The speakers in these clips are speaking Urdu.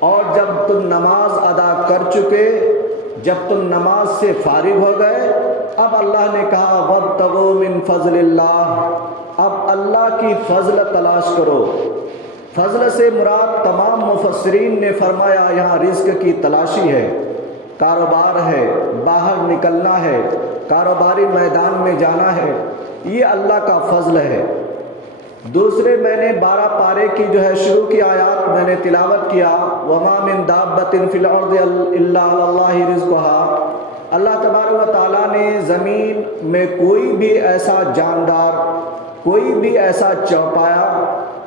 اور جب تم نماز ادا کر چکے، جب تم نماز سے فارغ ہو گئے، اب اللہ نے کہا وابتغوا من فضل اللہ، اب اللہ کی فضل تلاش کرو۔ فضل سے مراد تمام مفسرین نے فرمایا یہاں رزق کی تلاشی ہے، کاروبار ہے، باہر نکلنا ہے، کاروباری میدان میں جانا ہے، یہ اللہ کا فضل ہے۔ دوسرے میں نے 12 پارے کی شروع کی آیات میں نے تلاوت کیا، وما من دابۃ فی الارض الا علی اللہ رزقها۔ اللہ تبارک و تعالیٰ نے زمین میں کوئی بھی ایسا جاندار، کوئی بھی ایسا چوپایا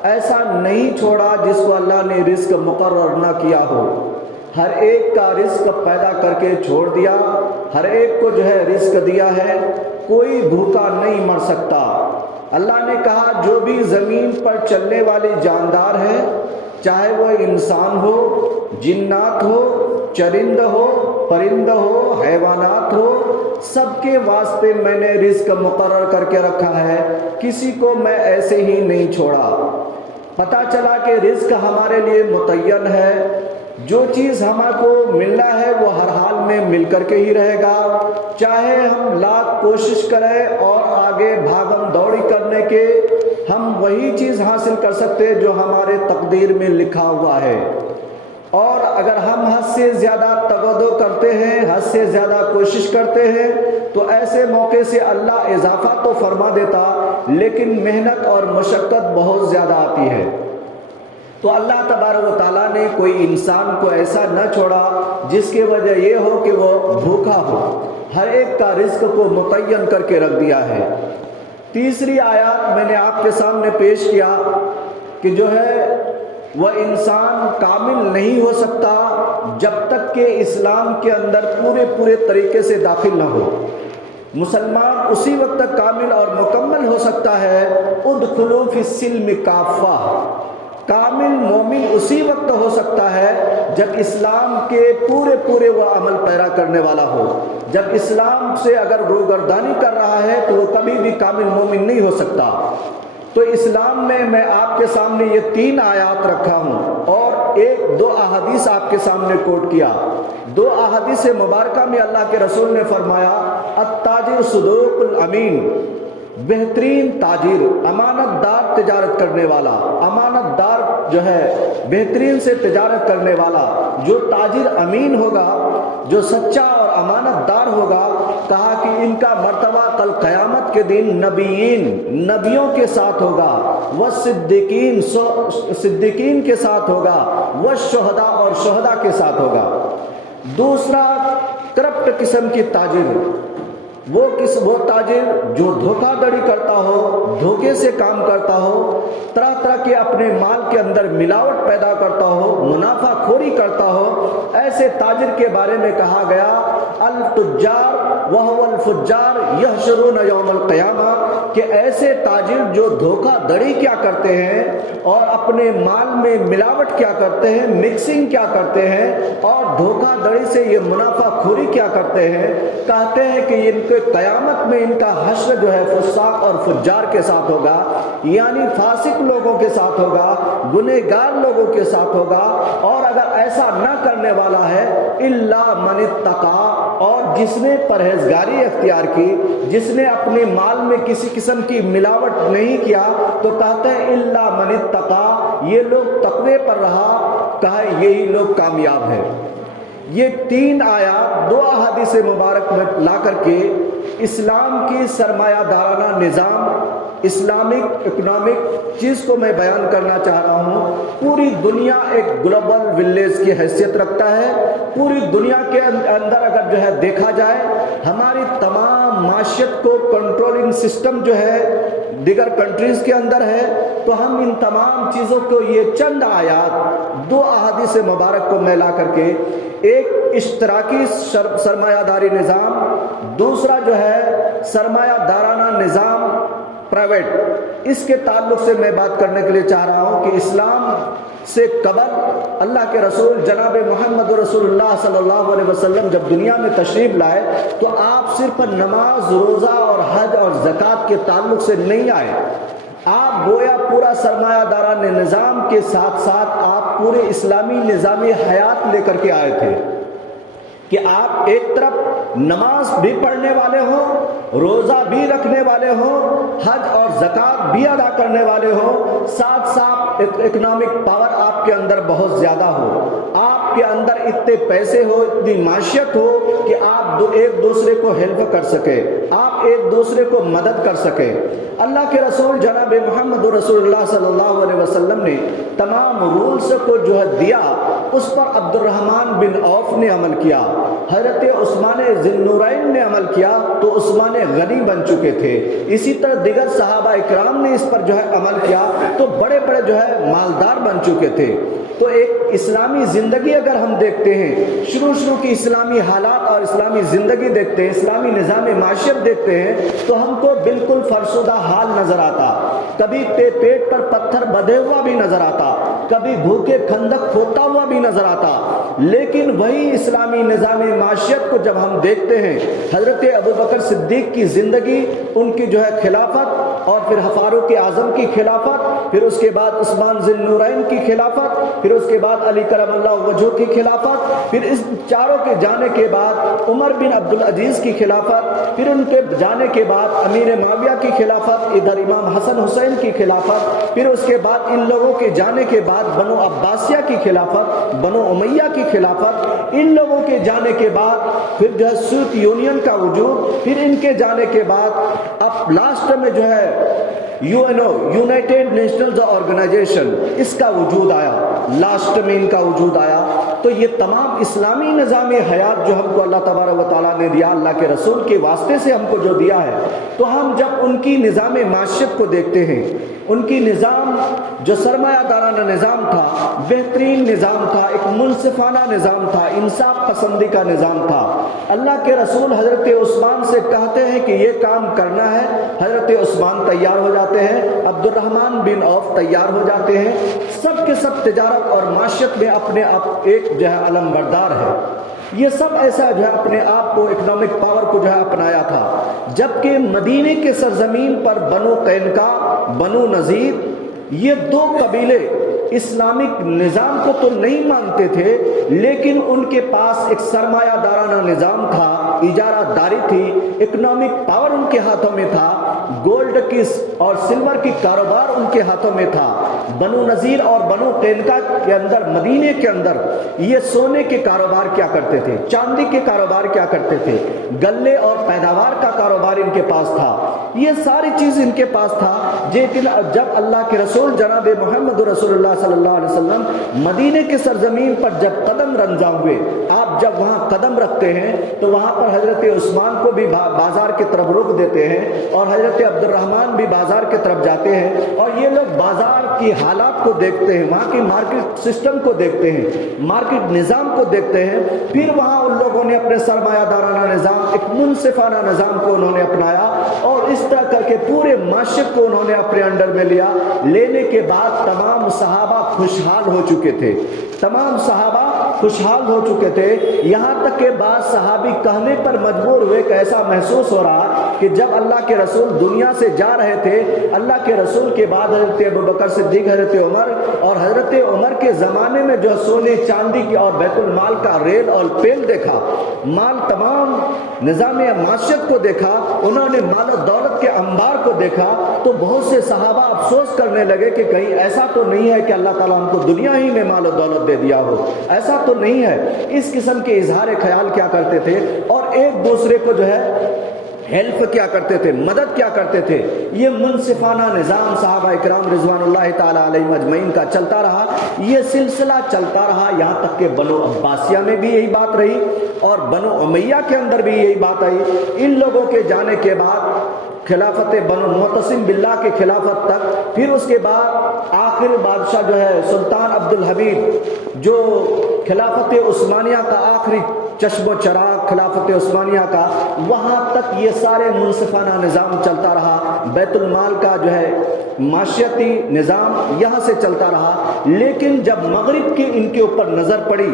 ایسا نہیں چھوڑا جس کو اللہ نے رزق مقرر نہ کیا ہو۔ ہر ایک کا رزق پیدا کر کے چھوڑ دیا، ہر ایک کو رزق دیا ہے، کوئی بھوکا نہیں مر سکتا۔ اللہ نے کہا جو بھی زمین پر چلنے والی جاندار ہے، چاہے وہ انسان ہو، جنات ہو، چرند ہو، پرند ہو، حیوانات ہو، سب کے واسطے میں نے رزق مقرر کر کے رکھا ہے، کسی کو میں ایسے ہی نہیں چھوڑا۔ پتہ چلا کہ رزق ہمارے لیے متعین ہے، جو چیز ہمارے کو ملنا ہے وہ ہر حال میں مل کر کے ہی رہے گا، چاہے ہم لاکھ کوشش کریں اور آگے بھاگم دوڑی کرنے کے، ہم وہی چیز حاصل کر سکتے جو ہمارے تقدیر میں لکھا ہوا ہے۔ اور اگر ہم حد سے زیادہ تگودو کرتے ہیں، حد سے زیادہ کوشش کرتے ہیں، تو ایسے موقع سے اللہ اضافہ تو فرما دیتا لیکن محنت اور مشقت بہت زیادہ آتی ہے۔ تو اللہ تبارک و تعالیٰ نے کوئی انسان کو ایسا نہ چھوڑا جس کی وجہ یہ ہو کہ وہ بھوکا ہو، ہر ایک کا رزق کو متعین کر کے رکھ دیا ہے۔ تیسری آیات میں نے آپ کے سامنے پیش کیا کہ وہ انسان کامل نہیں ہو سکتا جب تک کہ اسلام کے اندر پورے طریقے سے داخل نہ ہو۔ مسلمان اسی وقت تک کامل اور مکمل ہو سکتا ہے، ادخلوا فی السلم کافہ، کامل مومن اسی وقت ہو سکتا ہے جب اسلام کے پورے وہ عمل پیرا کرنے والا ہو۔ جب اسلام سے اگر روگردانی کر رہا ہے تو وہ کبھی بھی کامل مومن نہیں ہو سکتا۔ تو اسلام میں آپ کے سامنے یہ 3 آیات رکھا ہوں اور 2 احادیث آپ کے سامنے کوٹ کیا۔ 2 احادیث مبارکہ میں اللہ کے رسول نے فرمایا التاجر صدوق الامین، بہترین تاجر، امانت دار تجارت کرنے والا، امانت دار بہترین سے تجارت کرنے والا، جو تاجر امین ہوگا، جو سچا اور امانت دار ہوگا، کہا کہ ان کا مرتبہ کل قیامت کے دن نبیوں کے ساتھ ہوگا، وہ صدیقین کے ساتھ ہوگا، وہ شہداء اور شہداء کے ساتھ ہوگا۔ دوسرا کرپٹ قسم کی تاجر، وہ تاجر جو دھوکہ دڑی کرتا ہو، دھوکے سے کام کرتا ہو، طرح کے اپنے مال کے اندر ملاوٹ پیدا کرتا ہو، منافع خوری کرتا ہو، ایسے تاجر کے بارے میں کہا گیا التجار وهو الفجار یحشرون یوم القیامہ، کہ ایسے تاجر جو دھوکہ دڑی کیا کرتے ہیں اور اپنے مال میں ملاوٹ کیا کرتے ہیں، مکسنگ کیا کرتے ہیں اور دھوکہ دڑی سے یہ منافع خوری کیا کرتے ہیں، کہتے ہیں کہ ان کے قیامت میں ان کا حشر فساق اور فجار کے ساتھ ہوگا، یعنی فاسق لوگوں کے ساتھ ہوگا، گنہگار لوگوں کے ساتھ ہوگا۔ اور اگر ایسا نہ کرنے والا ہے الا من اتقى، اور جس نے پرہیزگاری اختیار کی، جس نے اپنے مال میں کسی قسم کی ملاوٹ نہیں کیا، تو کہتے ہیں الا من اتقى، یہ لوگ تقوی پر رہا، کہا یہی لوگ کامیاب ہیں۔ یہ 3 آیات 2 احادیث مبارک میں لا کر کے اسلام کی سرمایہ دارانہ نظام، اسلامک اکنامک چیز کو میں بیان کرنا چاہ رہا ہوں۔ پوری دنیا ایک گلوبل ولیج کی حیثیت رکھتا ہے۔ پوری دنیا کے اندر اگر دیکھا جائے، ہماری تمام معیشت کو کنٹرولنگ سسٹم دیگر کنٹریز کے اندر ہے، تو ہم ان تمام چیزوں کو یہ چند آیات 2 احادیث مبارک کو میں لا کر کے، ایک اشتراکی سرمایہ داری نظام، دوسرا سرمایہ دارانہ نظام پرائیویٹ، اس کے تعلق سے میں بات کرنے کے لیے چاہ رہا ہوں کہ اسلام سے قبل اللہ کے رسول جناب محمد رسول اللہ صلی اللہ علیہ وسلم جب دنیا میں تشریف لائے تو آپ صرف نماز، روزہ اور حج اور زکوٰۃ کے تعلق سے نہیں آئے، آپ گویا پورا سرمایہ داران نظام کے ساتھ ساتھ آپ پورے اسلامی نظام حیات لے کر کے آئے تھے کہ آپ ایک طرف نماز بھی پڑھنے والے ہوں، روزہ بھی رکھنے والے ہوں، حج اور زکوٰۃ بھی ادا کرنے والے ہوں، ساتھ ساتھ اکنامک پاور آپ کے اندر بہت زیادہ ہو، آپ کے اندر اتنے پیسے ہو، اتنی معیشت ہو کہ آپ ایک دوسرے کو ہیلپ کر سکے، آپ ایک دوسرے کو مدد کر سکے۔ اللہ کے رسول جناب محمد رسول اللہ صلی اللہ علیہ وسلم نے تمام رولز کو جو ہے دیا، اس پر عبد الرحمن بن عوف نے عمل کیا، حضرت عثمان ذی النورین نے عمل کیا تو عثمان غنی بن چکے تھے، اسی طرح دیگر صحابہ اکرام نے اس پر جو ہے عمل کیا تو بڑے بڑے جو ہے مالدار بن چکے تھے۔ تو ایک اسلامی زندگی اگر ہم دیکھتے ہیں، شروع کی اسلامی حالات اور اسلامی زندگی دیکھتے ہیں، اسلامی نظام معیشت دیکھتے ہیں تو ہم کو بالکل فرسودہ حال نظر آتا، کبھی پیٹ پر پتھر بدھے ہوا بھی نظر آتا، کبھی بھوکے کھندق کھوتا ہوا بھی نظر آتا۔ لیکن وہی اسلامی نظام معیشت کو جب ہم دیکھتے ہیں، حضرت ابوبکر صدیق کی زندگی، ان کی جو ہے خلافت، اور پھر فاروق اعظم کی خلافت، پھر اس کے بعد عثمان ذی النورین کی خلافت، پھر اس کے بعد علی کرم اللہ وجہہ کی خلافت، پھر اس چاروں کے جانے کے بعد عمر بن عبد العزیز کی خلافت، پھر ان کے جانے کے بعد امیر معاویہ کی خلافت، ادھر امام حسن حسین کی خلافت، پھر اس کے بعد ان لوگوں کے جانے کے بعد بنو عباسیہ کی خلافت، بنو امیہ کی خلافت، ان لوگوں کے جانے کے بعد پھر جو ہے سوویت یونین کا وجود، پھر ان کے جانے کے بعد اب لاسٹ میں جو ہے یونائٹڈ نیشنلز آرگنائزیشن، اس کا وجود آیا، لاسٹ میں ان کا وجود آیا۔ تو یہ تمام اسلامی نظام حیات جو ہم کو اللہ تبارک و تعالیٰ نے دیا، اللہ کے رسول کے واسطے سے ہم کو جو دیا ہے، تو ہم جب ان کی نظام معیشت کو دیکھتے ہیں، ان کی نظام جو سرمایہ دارانہ نظام تھا، بہترین نظام تھا، ایک منصفانہ نظام تھا، انصاف پسندی کا نظام تھا۔ اللہ کے رسول حضرت عثمان سے کہتے ہیں کہ یہ کام کرنا ہے، حضرت عثمان تیار ہو جاتے ہیں، عبد الرحمن بن عوف تیار ہو جاتے ہیں، سب کے سب تجارت اور معیشت میں اپنے آپ ایک جو ہے علم بردار ہے۔ یہ سب ایسا جو ہے اپنے آپ کو اکنامک پاور کو جو ہے اپنایا تھا، جبکہ مدینے کے سرزمین پر بنو قینقاع، بنو نذیر، یہ دو قبیلے اسلامک نظام کو تو نہیں مانتے تھے، لیکن ان کے پاس ایک سرمایہ دارانہ نظام تھا، اجارہ داری تھی، اکنامک پاور ان کے ہاتھوں میں تھا، گولڈ کی اور سلور کی کاروبار ان کے ہاتھوں میں تھا۔ بنو نذیر اور بنو قینقاع کے اندر، مدینے کے اندر، یہ سونے کے کاروبار کیا کرتے تھے، چاندی کے کاروبار کیا کرتے تھے، گلے اور پیداوار کا کاروبار ان کے پاس تھا، یہ ساری چیز ان کے پاس تھا۔ لیکن جب اللہ کے رسول جناب محمد رسول اللہ صلی اللہ علیہ وسلم مدینے کے سرزمین پر جب قدم رنجاں ہوئے، آپ جب وہاں قدم رکھتے ہیں تو وہاں پر حضرت عثمان کو بھی بازار کی طرف رخ دیتے ہیں، اور حضرت عبد الرحمن بھی بازار کی طرف جاتے ہیں، اور یہ لوگ بازار کی حالات کو دیکھتے ہیں، وہاں کی مارکیٹ سسٹم کو دیکھتے ہیں، مارکیٹ نظام کو دیکھتے ہیں، پھر وہاں ان لوگوں نے اپنے سرمایہ دارانہ نظام، ایک منصفانہ نظام کو انہوں نے اپنایا، اور اس طرح کر کے پورے معیشت کو انہوں نے اپنے انڈر میں لیا۔ لینے کے بعد تمام صحابہ خوشحال ہو چکے تھے، تمام صحابہ خوشحال ہو چکے تھے، یہاں تک کہ بعض صحابی کہنے پر مجبور ہوئے کہ ایسا محسوس ہو رہا کہ جب اللہ کے رسول دنیا سے جا رہے تھے، اللہ کے رسول کے بعد حضرت ابوبکر صدیق، حضرت عمر، اور حضرت عمر کے زمانے میں جو سونے چاندی کی اور بیت المال کا ریل اور پیل دیکھا، مال، تمام نظام معیشت کو دیکھا، انہوں نے مال و دولت کے انبار کو دیکھا، تو بہت سے صحابہ افسوس کرنے لگے کہ کہیں ایسا تو نہیں ہے کہ اللہ تعالیٰ ہم کو دنیا ہی میں مال و دولت دے دیا ہو، ایسا تو نہیں ہے۔ اس قسم کے اظہار خیال کیا کرتے تھے، اور ایک دوسرے کو جو ہے ہیلپ کیا کرتے تھے، مدد کیا کرتے تھے۔ یہ منصفانہ نظام صحابہ اکرام رضوان اللہ تعالیٰ علیہم اجمعین کا چلتا رہا، یہ سلسلہ چلتا رہا، یہاں تک کہ بنو عباسیہ میں بھی یہی بات رہی، اور بنو امیہ کے اندر بھی یہی بات آئی۔ ان لوگوں کے جانے کے بعد خلافت بنو معتصم باللہ کے خلافت تک، پھر اس کے بعد آخر بادشاہ جو ہے سلطان عبد الحمید، جو خلافت عثمانیہ کا آخری چشم و چراغ خلافت عثمانیہ کا، وہاں تک یہ سارے منصفانہ نظام چلتا رہا۔ بیت المال کا جو ہے معاشیتی نظام یہاں سے چلتا رہا، لیکن جب مغرب کی ان کے اوپر نظر پڑی،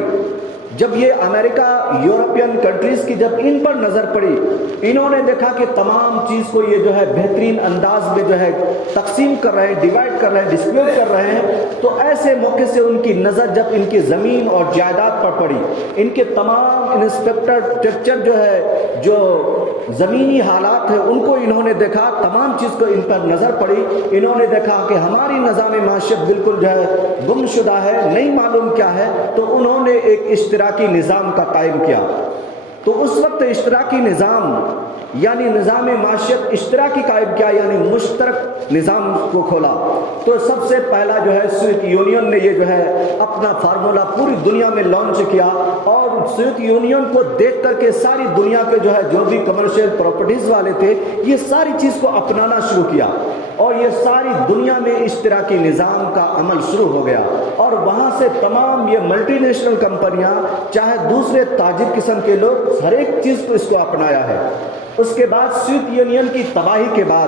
جب یہ امریکہ یورپین کنٹریز کی جب ان پر نظر پڑی، انہوں نے دیکھا کہ تمام چیز کو یہ جو ہے بہترین انداز میں جو ہے تقسیم کر رہے ہیں، ڈیوائڈ کر رہے ہیں، ڈسٹریبیوٹ کر رہے ہیں، تو ایسے موقع سے ان کی نظر جب ان کی زمین اور جائیداد پر پڑی، ان کے تمام انفراسٹرکچر جو ہے، جو زمینی حالات ہیں، ان کو انہوں نے دیکھا، تمام چیز کو ان پر نظر پڑی، انہوں نے دیکھا کہ ہماری نظام معیشت بالکل جو ہے گم شدہ ہے، نہیں معلوم کیا ہے، تو انہوں نے ایک اشتراکی نظام کا قائم کیا۔ تو اس وقت اشتراکی نظام یعنی نظام معیشت اشتراکی قائم کیا، یعنی مشترک نظام کو کھولا۔ تو سب سے پہلا جو ہے سوویت یونین نے یہ جو ہے اپنا فارمولا پوری دنیا میں لانچ کیا، اور سوویت یونین کو دیکھ کر کے ساری دنیا کے جو ہے جو بھی کمرشل پراپرٹیز والے تھے، یہ ساری چیز کو اپنانا شروع کیا، اور یہ ساری دنیا میں اشتراکی نظام کا عمل شروع ہو گیا، اور وہاں سے تمام یہ ملٹی نیشنل کمپنیاں، چاہے دوسرے تاجر قسم کے لوگ، ہر ایک چیز کو اس کو اپنایا ہے۔ اس کے بعد سوویت یونین کی تباہی کے بعد،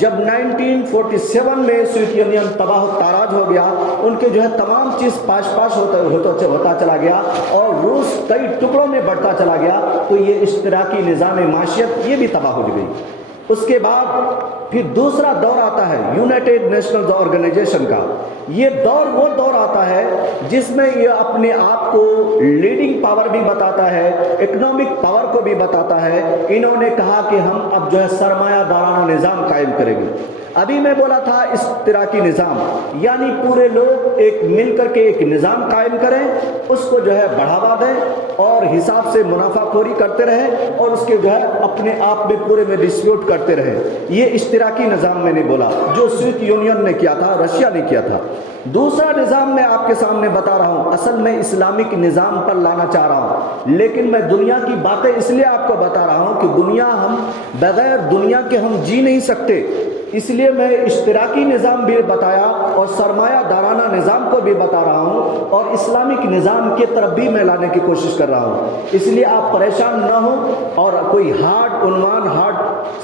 جب 1947 میں سوویت یونین تباہ و تاراج ہو گیا، ان کے جو ہے تمام چیز پاش ہوتا چلا گیا، اور روس کئی ٹکڑوں میں بڑھتا چلا گیا، تو یہ اشتراکی نظام معیشت یہ بھی تباہ ہو گئی۔ اس کے بعد پھر دوسرا دور آتا ہے یونائٹڈ نیشنز آرگنائزیشن کا۔ یہ دور وہ دور آتا ہے جس میں یہ اپنے آپ کو لیڈنگ پاور بھی بتاتا ہے، اکنامک پاور کو بھی بتاتا ہے۔ انہوں نے کہا کہ ہم اب جو ہے سرمایہ دارانہ نظام قائم کریں گے۔ ابھی میں بولا تھا اشتراکی نظام، یعنی پورے لوگ ایک مل کر کے ایک نظام قائم کریں، اس کو جو ہے بڑھاوا دیں، اور حساب سے منافع خوری کرتے رہیں، اور اس کے جو ہے اپنے آپ میں پورے میں ڈسٹریبیوٹ کرتے رہیں۔ یہ اشتراکی نظام میں نے بولا جو سوویت یونین نے کیا تھا، رشیا نے کیا تھا۔ دوسرا نظام میں آپ کے سامنے بتا رہا ہوں، اصل میں اسلامک نظام پر لانا چاہ رہا ہوں، لیکن میں دنیا کی باتیں اس لیے آپ کو بتا رہا ہوں کہ دنیا، ہم بغیر دنیا کے ہم جی نہیں سکتے، اس لیے میں اشتراکی نظام بھی بتایا اور سرمایہ دارانہ نظام کو بھی بتا رہا ہوں، اور اسلامک نظام کی طرف بھی میں لانے کی کوشش کر رہا ہوں۔ اس لیے آپ پریشان نہ ہوں، اور کوئی ہارڈ عنوان، ہارڈ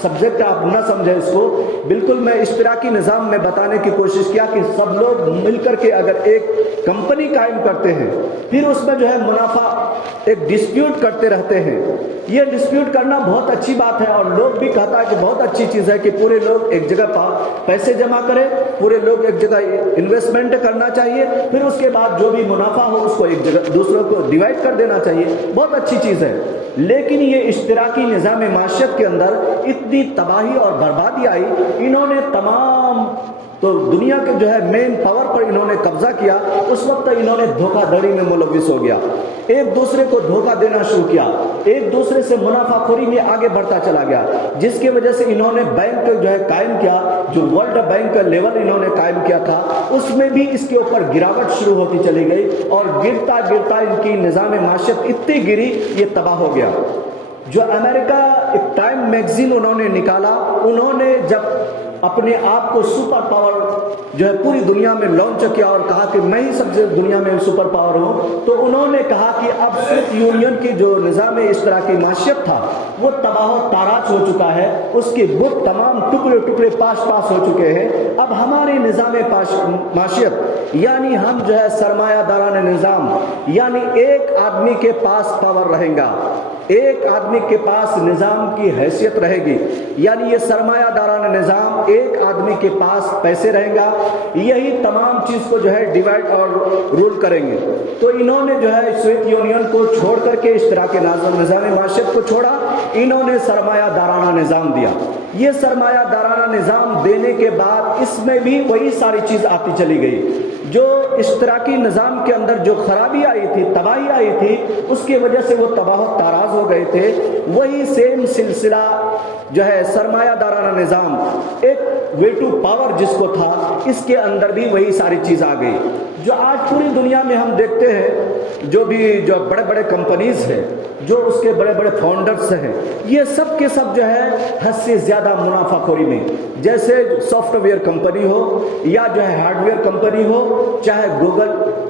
سبجیکٹ آپ نہ سمجھیں اس کو۔ بالکل میں اشتراکی نظام میں بتانے کی کوشش کیا کہ سب لوگ مل کر کے اگر ایک کمپنی قائم کرتے ہیں، پھر اس میں جو ہے منافع ایک ڈسپیوٹ کرتے رہتے ہیں۔ یہ ڈسپیوٹ کرنا بہت اچھی بات ہے، اور لوگ بھی کہتا ہے کہ بہت اچھی چیز ہے کہ پورے لوگ ایک جگہ پیسے جمع کریں، پورے لوگ ایک جگہ انویسٹمنٹ کرنا چاہیے، پھر اس کے بعد جو بھی منافع ہو اس کو ایک جگہ دوسروں کو ڈیوائڈ کر دینا چاہیے، بہت اچھی چیز ہے۔ لیکن یہ اشتراکی نظام معیشت کے اندر اتنی تباہی اور بربادی آئی، انہوں نے تمام تو دنیا کے جو ہے مین پاور پر انہوں نے قبضہ کیا۔ اس وقت انہوں نے دھوکہ دھڑی میں ملوث ہو گیا، ایک دوسرے کو دھوکہ دینا شروع کیا، ایک دوسرے سے منافع خوری میں آگے بڑھتا چلا گیا، جس کی وجہ سے انہوں نے بینک جو ہے قائم کیا، جو ورلڈ بینک کا لیول انہوں نے قائم کیا تھا، اس میں بھی اس کے اوپر گراوٹ شروع ہوتی چلی گئی، اور گرتا گرتا ان کی نظام معیشت اتنی گری، یہ تباہ ہو گیا۔ جو امریکہ ایک ٹائم میگزین انہوں نے نکالا، انہوں نے جب اپنے آپ کو سپر پاور جو ہے پوری دنیا میں لانچ کیا اور کہا کہ میں ہی سب سے دنیا میں سپر پاور ہوں، تو انہوں نے کہا کہ اب سوویت یونین کی جو نظام اشتراکی معیشت تھا وہ تباہ و تاراج ہو چکا ہے، اس کے بت تمام ٹکڑے ٹکڑے پاش پاس ہو چکے ہیں۔ اب ہمارے نظام معیشت یعنی ہم جو ہے سرمایہ دارانہ نظام، یعنی ایک آدمی کے پاس پاور رہے گا، ایک آدمی کے پاس نظام کی حیثیت رہے گی، یعنی یہ سرمایہ دارانہ نظام، ایک آدمی کے پاس پیسے رہیں گا، یہی تمام چیز کو جو ہے ڈیوائڈ اور رول کریں گے۔ تو انہوں نے جو ہے سوویت یونین کو چھوڑ کر کے اشتراکی نظام معیشت کو چھوڑا، انہوں نے سرمایہ دارانہ نظام دیا۔ یہ سرمایہ دارانہ نظام دینے کے بعد اس میں بھی وہی ساری چیز آتی چلی گئی، جو اشتراکی نظام کے اندر جو خرابی آئی تھی، تباہی آئی تھی، اس کی وجہ سے وہ تباہ و تاراج ہو گئے تھے، وہی سیم سلسلہ جو ہے سرمایہ دارانہ نظام، ایک ویٹو پاور جس کو تھا، اس کے اندر بھی وہی ساری چیز آ گئی۔ جو آج پوری دنیا میں ہم دیکھتے ہیں، جو بڑے بڑے کمپنیز ہیں، جو اس کے بڑے بڑے فاؤنڈرز ہیں، یہ سب کے سب جو ہے حد سے زیادہ منافع خوری میں، جیسے سافٹ ویئر کمپنی ہو یا جو ہے ہارڈ ویئر کمپنی ہو، چاہے گوگل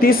30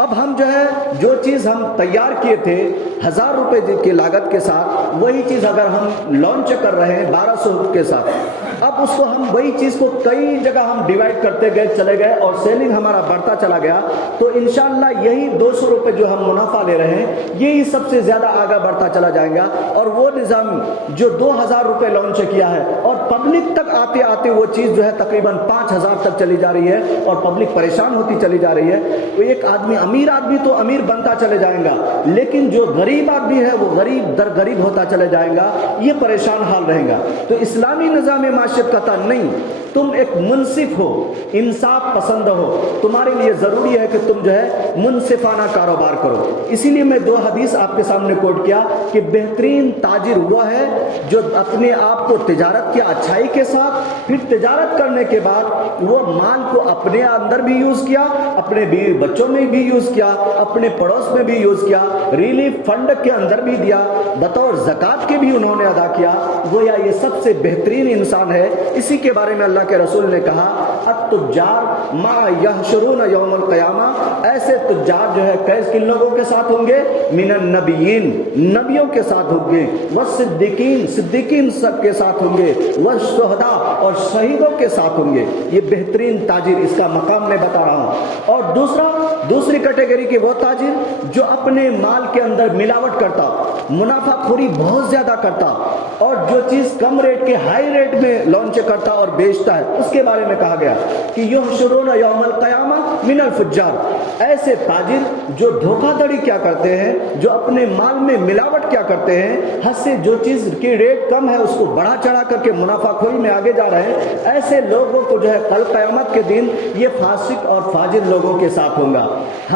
اب ہم جو ہے جو چیز ہم تیار کیے تھے 1000 روپے کی لاگت کے ساتھ، وہی چیز اگر ہم لانچ کر رہے ہیں 1200 کے ساتھ، اب اس کو ہم وہی چیز کو کئی جگہ ہم ڈیوائڈ کرتے گئے چلے گئے اور سیلنگ ہمارا بڑھتا چلا گیا، تو انشاءاللہ یہی 200 روپے جو ہم منافع لے رہے ہیں یہی سب سے زیادہ آگے بڑھتا چلا جائے گا۔ اور وہ نظام جو 2000 روپے لانچ کیا ہے اور پبلک تک آتے آتے وہ چیز جو ہے تقریباً 5000 تک چلی جا رہی ہے اور پبلک پریشان ہوتی چلی جا رہی ہے، تو ایک آدمی امیر آدمی تو امیر بنتا چلے جائے گا، لیکن جو غریب آدمی ہے وہ غریب در غریب ہوتا چلے جائے گا، یہ پریشان حال رہے گا۔ تو اسلامی نظام معیشت کہتا نہیں، تم ایک منصف ہو، انصاف پسند ہو، تمہارے لیے ضروری ہے کہ تم جو ہے منصفانہ کاروبار کرو۔ اسی لیے میں 2 حدیث آپ کے سامنے کوٹ کیا کہ بہترین تاجر وہ ہے جو اپنے آپ کو تجارت کی اچھائی کے ساتھ، پھر تجارت کرنے کے بعد وہ مال کو اپنے اندر بھی یوز کیا، اپنے بیوی بچوں میں بھی یوز کیا، اپنے پڑوس میں بھی یوز کیا، ریلیف فنڈ کے اندر بھی دیا، بطور زکوٰۃ کے بھی انہوں نے ادا کیا، گویا یہ سب سے بہترین انسان ہے۔ اسی کے بارے میں اللہ کے رسول نے کہا التجار ما یحشرون یوم القیامہ، ایسے تجار جو ہے کن لوگوں کے ساتھ ہوں گے؟ من النبیین، نبیوں کے ساتھ ہوں گے، والصدیقین، صدیقین سب کے ساتھ ہوں گے، والشہداء، اور شہیدوں کے ساتھ ہوں گے۔ یہ بہترین تاجر، اس کا مقام میں بتا رہا ہوں۔ اور دوسری کیٹیگری کے وہ تاجر جو اپنے مال کے اندر ملاوٹ کرتا، منافع خوری بہت زیادہ کرتا، اور جو چیز کم ریٹ کے ہائی ریٹ میں لانچ کرتا اور بیچتا ہے، اس کے بارے میں کہا گیا کہ یحشرون یوم القیامہ من الفجار، ایسے تاجر جو دھوکہ دھڑی کیا کرتے ہیں، جو اپنے مال میں ملاوٹ کیا کرتے ہیں، حد سے جو چیز کی ریٹ کم ہے اس کو بڑھا چڑھا کر کے منافع خوری میں آگے جا رہے ہیں، ایسے لوگوں کو جو ہے کل قیامت کے دن یہ فاسق اور فاجر لوگوں کے ساتھ ہوں گا۔